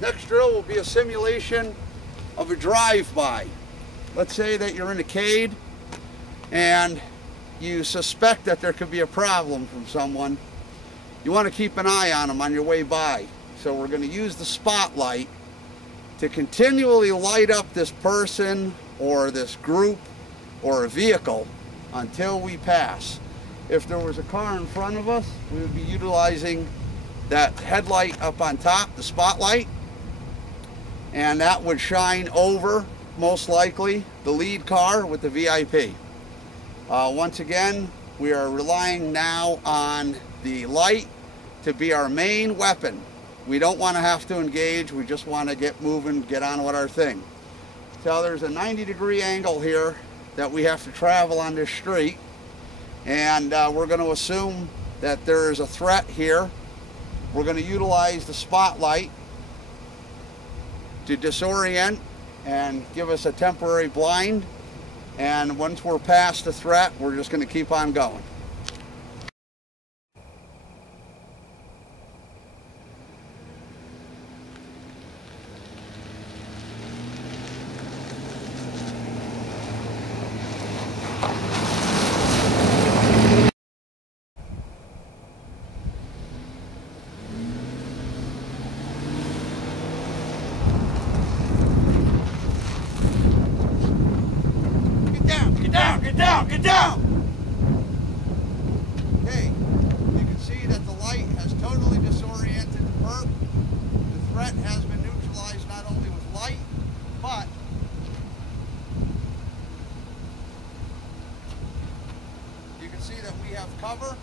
Next drill will be a simulation of a drive-by. Let's say that you're in a CADE and you suspect that there could be a problem from someone. You want to keep an eye on them on your way by. So we're going to use the spotlight to continually light up this person or this group or a vehicle until we pass. If there was a car in front of us, we would be utilizing that headlight up on top, the spotlight, and that would shine over, most likely, the lead car with the VIP. Once again, we are relying now on the light to be our main weapon. We don't want to have to engage, we just want to get moving, get on with our thing. So there's a 90-degree angle here that we have to travel on this street, and we're going to assume that there is a threat here. We're going to utilize the spotlight to disorient and give us a temporary blind, and once we're past the threat, we're just going to keep on going. Get down! Okay, you can see that the light has totally disoriented the perp. The threat has been neutralized not only with light, but you can see that we have cover.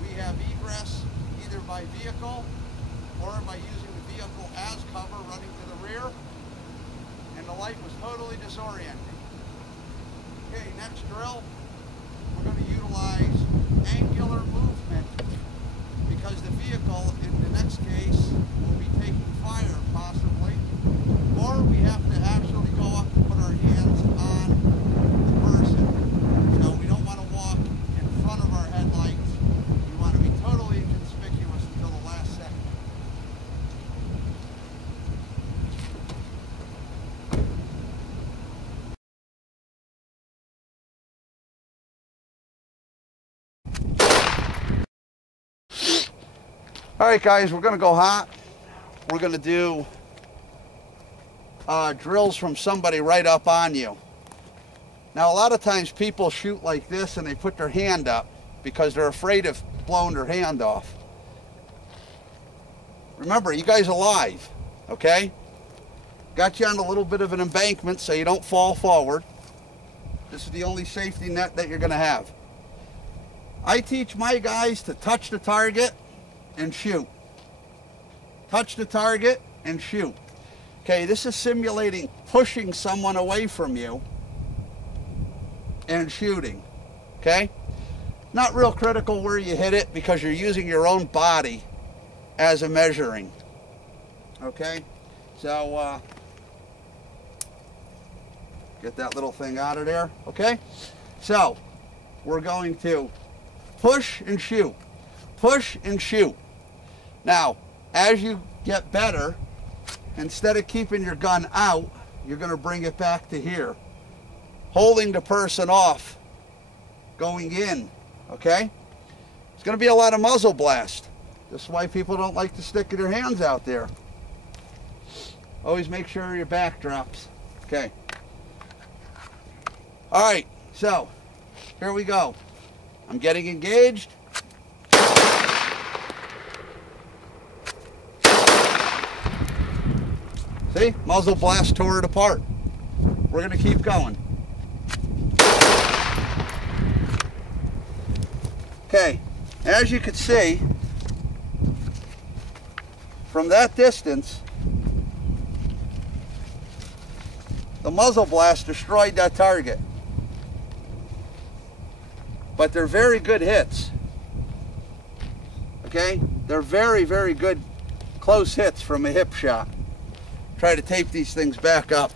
We have egress either by vehicle or by using the vehicle as cover running to the rear, and the light was totally disorienting. Okay, next drill, we're going to utilize angular movement because the vehicle, in the next case, will be taking fire possibly, or we have to actually go up and put our hands on the person. So we don't want to walk in front of our headlights. We want to be totally inconspicuous until the last second. All right, guys, we're going to go hot. We're going to do drills from somebody right up on you. Now, a lot of times people shoot like this and they put their hand up because they're afraid of blowing their hand off. Remember, you guys are live, okay? Got you on a little bit of an embankment so you don't fall forward. This is the only safety net that you're going to have. I teach my guys to touch the target and shoot. Touch the target and shoot. Okay, this is simulating pushing someone away from you and shooting. Okay? Not real critical where you hit it because you're using your own body as a measuring. Okay? So, get that little thing out of there. Okay? So, we're going to push and shoot. Push and shoot. Now, as you get better, instead of keeping your gun out, you're going to bring it back to here, holding the person off, going in, okay? It's going to be a lot of muzzle blast. This is why people don't like to stick their hands out there. Always make sure your back drops. Okay. All right, so here we go. I'm getting engaged. See, muzzle blast tore it apart. We're going to keep going. Okay, as you can see, from that distance, the muzzle blast destroyed that target. But they're very good hits. Okay, they're very, very good close hits from a hip shot. Try to tape these things back up.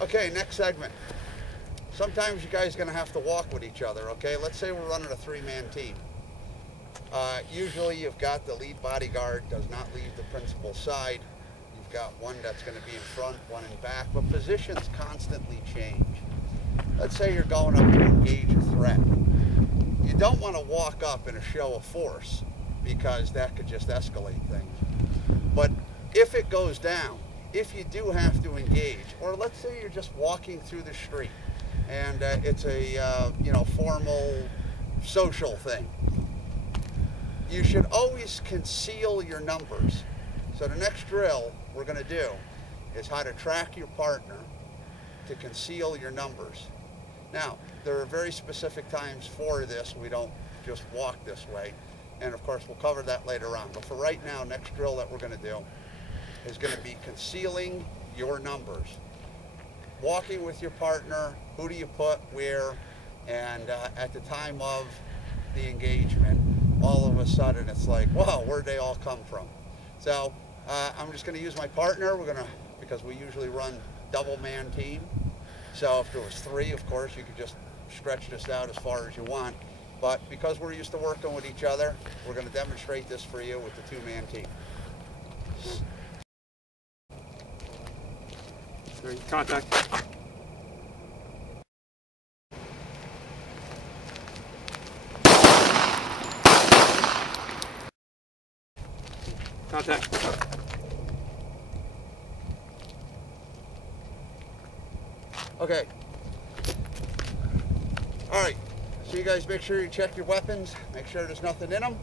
Okay, next segment. Sometimes you guys are going to have to walk with each other, okay? Let's say we're running a three-man team. Usually you've got the lead bodyguard does not leave the principal's side. You've got one that's going to be in front, one in back, but positions constantly change. Let's say you're going up to engage a threat. You don't want to walk up in a show of force because that could just escalate things. But if it goes down, if you do have to engage, or let's say you're just walking through the street and it's a formal social thing, you should always conceal your numbers. So the next drill we're going to do is how to track your partner to conceal your numbers. Now, there are very specific times for this. We don't just walk this way. And of course, we'll cover that later on. But for right now, next drill that we're going to do is going to be concealing your numbers. Walking with your partner, who do you put where, and at the time of the engagement, all of a sudden it's like, wow, where'd they all come from? So I'm just going to use my partner. Because we usually run double man team. So if there was three, of course, you could just stretch this out as far as you want. But because we're used to working with each other, we're going to demonstrate this for you with the two-man team. Contact. Contact. Okay. All right. So you guys make sure you check your weapons. Make sure there's nothing in them.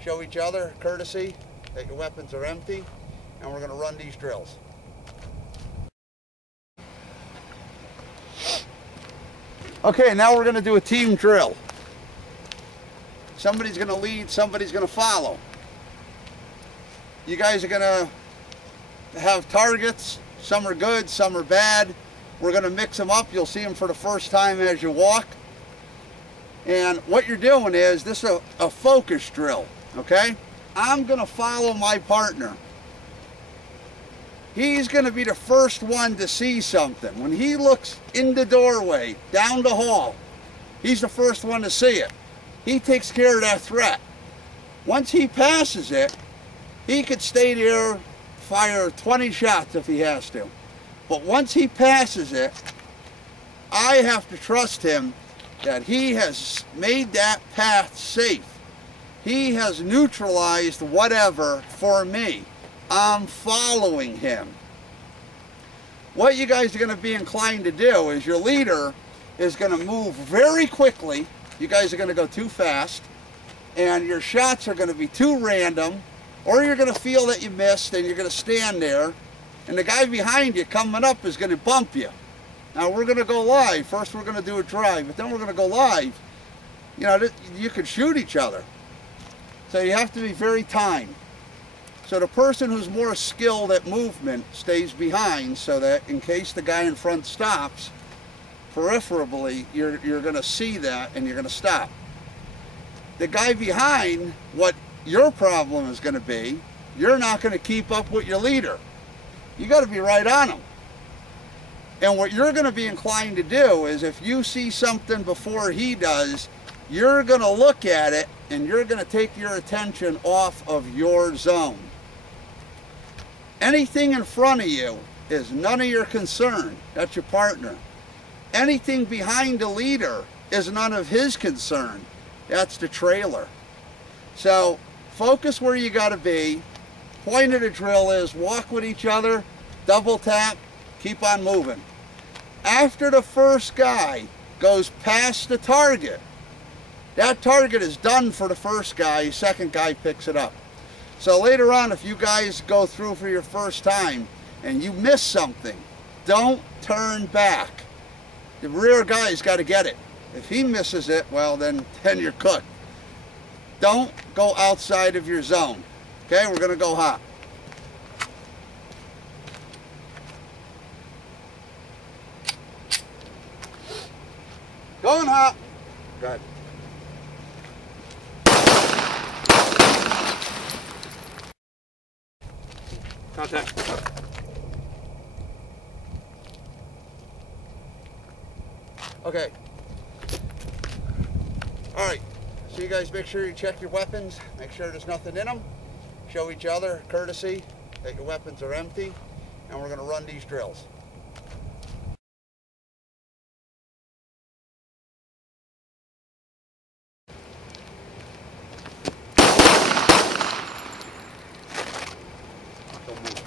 Show each other courtesy that your weapons are empty. And we're going to run these drills. Okay, now we're going to do a team drill. Somebody's going to lead, somebody's going to follow. You guys are going to have targets. Some are good, some are bad. We're going to mix them up. You'll see them for the first time as you walk. And what you're doing is, this is a focus drill, okay? I'm going to follow my partner. He's going to be the first one to see something. When he looks in the doorway, down the hall, he's the first one to see it. He takes care of that threat. Once he passes it, he could stay there, fire 20 shots if he has to. But once he passes it, I have to trust him that he has made that path safe. He has neutralized whatever for me. I'm following him. What you guys are going to be inclined to do is your leader is going to move very quickly. You guys are going to go too fast, and your shots are going to be too random, or you're going to feel that you missed and you're going to stand there, and the guy behind you coming up is going to bump you. Now we're going to go live. First we're going to do a drive, but then we're going to go live. You know, you could shoot each other. So you have to be very timed. So the person who's more skilled at movement stays behind, so that in case the guy in front stops, peripherally, you're going to see that and you're going to stop. The guy behind, what your problem is going to be, you're not going to keep up with your leader. You got to be right on him. And what you're going to be inclined to do is, if you see something before he does, you're going to look at it and you're going to take your attention off of your zone. Anything in front of you is none of your concern. That's your partner. Anything behind the leader is none of his concern. That's the trailer. So focus where you got to be. Point of the drill is walk with each other, double tap, keep on moving. After the first guy goes past the target, that target is done for the first guy, second guy picks it up. So later on, if you guys go through for your first time and you miss something, don't turn back. The rear guy's got to get it. If he misses it, well, then you're cooked. Don't go outside of your zone. Okay, we're going to go hot. Going hot. Good. Contact. Okay. All right. So you guys make sure you check your weapons. Make sure there's nothing in them. Show each other courtesy that your weapons are empty. And we're going to run these drills. Don't move.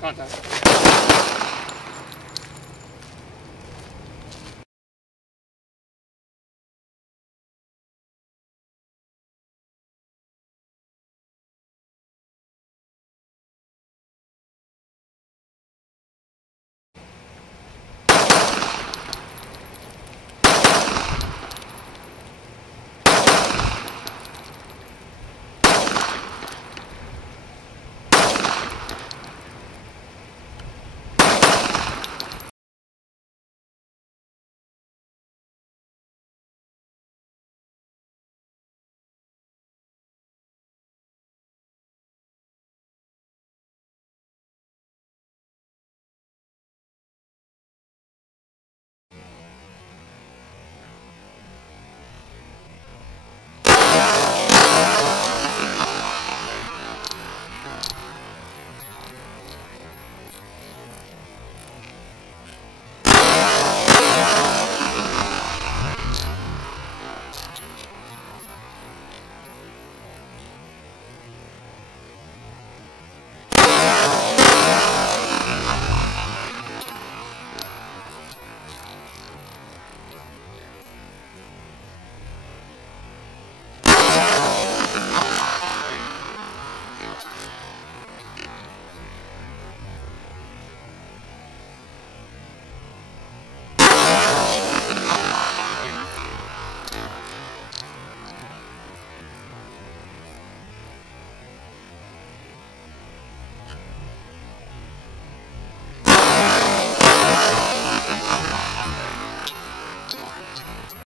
Contact.